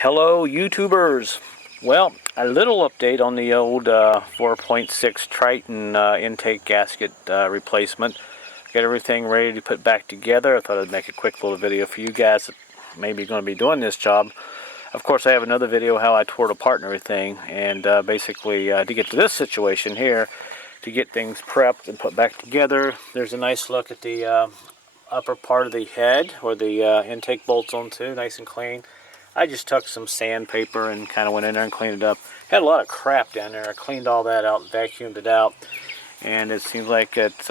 Hello YouTubers! Well, a little update on the old 4.6 Triton intake gasket replacement. Got everything ready to put back together. I thought I'd make a quick little video for you guys that maybe going to be doing this job. Of course, I have another video how I tore it apart and everything, and basically to get to this situation here, to get things prepped and put back together. There's a nice look at the upper part of the head where the intake bolts onto, nice and clean. I just took some sandpaper and kind of went in there and cleaned it up. Had a lot of crap down there. I cleaned all that out, vacuumed it out, and it seems like it's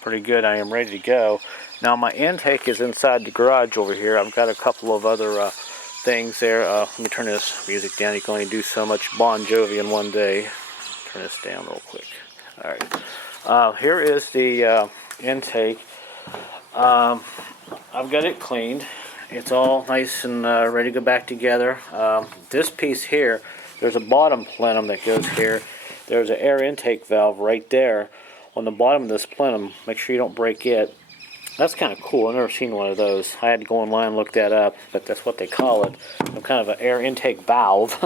pretty good. I am ready to go. Now my intake is inside the garage over here. I've got a couple of other things there. Let me turn this music down. You can only do so much Bon Jovi in one day. Turn this down real quick. All right. Here is the intake. I've got it cleaned. It's all nice and ready to go back together. This piece here, there's a bottom plenum that goes here. There's an air intake valve right there on the bottom of this plenum. Make sure you don't break it. That's kind of cool. I've never seen one of those. I had to go online and look that up, but that's what they call it. Some kind of an air intake valve.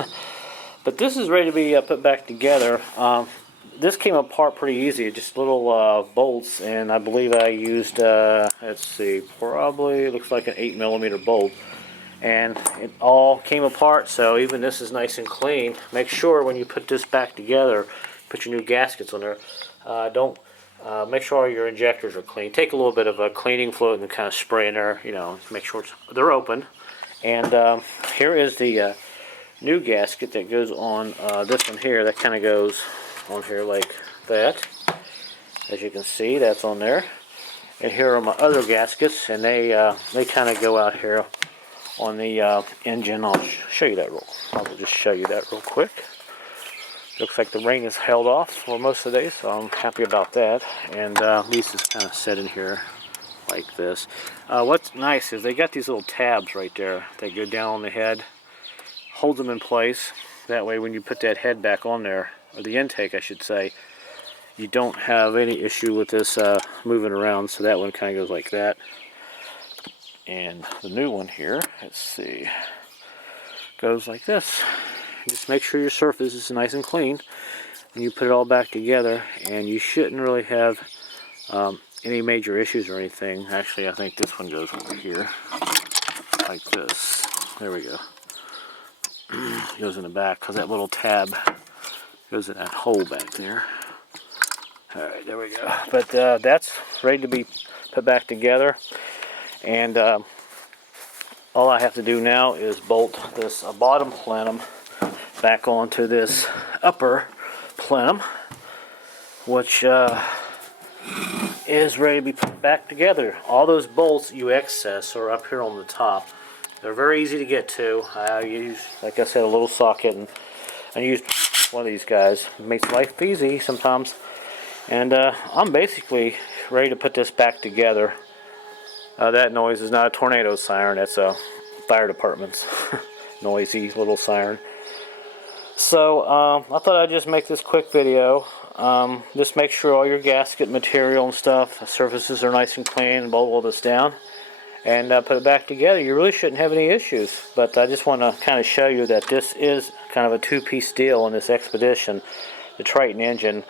But this is ready to be put back together. This came apart pretty easy, just little bolts, and I believe I used, let's see, probably looks like an 8mm bolt, and it all came apart. So even this is nice and clean. Make sure when you put this back together, put your new gaskets on there, make sure all your injectors are clean. Take a little bit of a cleaning fluid and kind of spray in there, you know, make sure they're open. And here is the new gasket that goes on this one here. That kind of goes on here like that. As you can see, that's on there. And here are my other gaskets, and they kind of go out here on the engine. I'll show you that I'll just show you that real quick. Looks like the rain is held off for most of the day, so I'm happy about that. And these just kind of set in here like this. What's nice is they got these little tabs right there that go down on the head, hold them in place. That way when you put that head back on there, or the intake I should say, you don't have any issue with this moving around. So that one kind of goes like that. And the new one here, let's see, goes like this. Just make sure your surface is nice and clean when you put it all back together, and you shouldn't really have any major issues or anything. Actually, I think this one goes over here like this. There we go. Goes in the back because that little tab goes in that hole back there. Alright, there we go. But that's ready to be put back together. And all I have to do now is bolt this bottom plenum back onto this upper plenum, which is ready to be put back together. All those bolts you access are up here on the top. They're very easy to get to. I use, like I said, a little socket, and I used one of these guys. It makes life easy sometimes. And I'm basically ready to put this back together. That noise is not a tornado siren. That's a fire department's noisy little siren. So I thought I'd just make this quick video. Just make sure all your gasket material and stuff, the surfaces are nice and clean, and bolt all this down, and put it back together. You really shouldn't have any issues. But I just want to kind of show you that this is kind of a two-piece deal on this Expedition, the Triton engine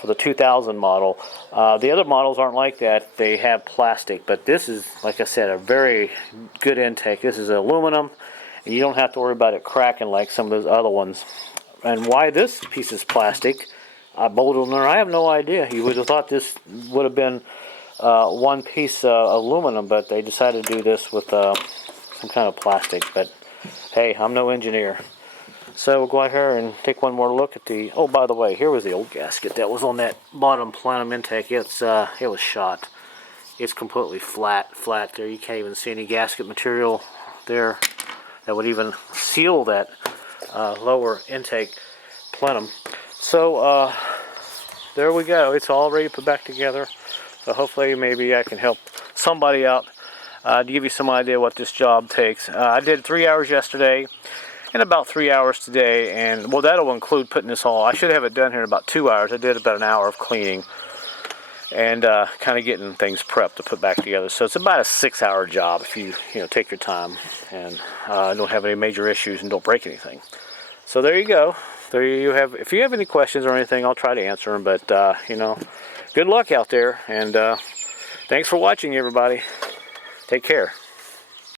for the 2000 model. The other models aren't like that. They have plastic, but this is, like I said, a very good intake. This is aluminum, and you don't have to worry about it cracking like some of those other ones. And why this piece is plastic, I bolted on there, I have no idea. You would have thought this would have been one piece aluminum, but they decided to do this with some kind of plastic. But hey, I'm no engineer. So we'll go out here and take one more look at the, oh, by the way, here was the old gasket that was on that bottom plenum intake. It was shot. It's completely flat there. You can't even see any gasket material there that would even seal that lower intake plenum. So there we go. It's all ready to put back together. So hopefully maybe I can help somebody out to give you some idea what this job takes. I did 3 hours yesterday and about 3 hours today, and well, that'll include putting this all. I should have it done here in about 2 hours. I did about an hour of cleaning. and kind of getting things prepped to put back together. So it's about a 6-hour job if you take your time and don't have any major issues and don't break anything. So there you go. There you have. If you have any questions or anything, I'll try to answer them. But good luck out there, and thanks for watching, everybody. Take care.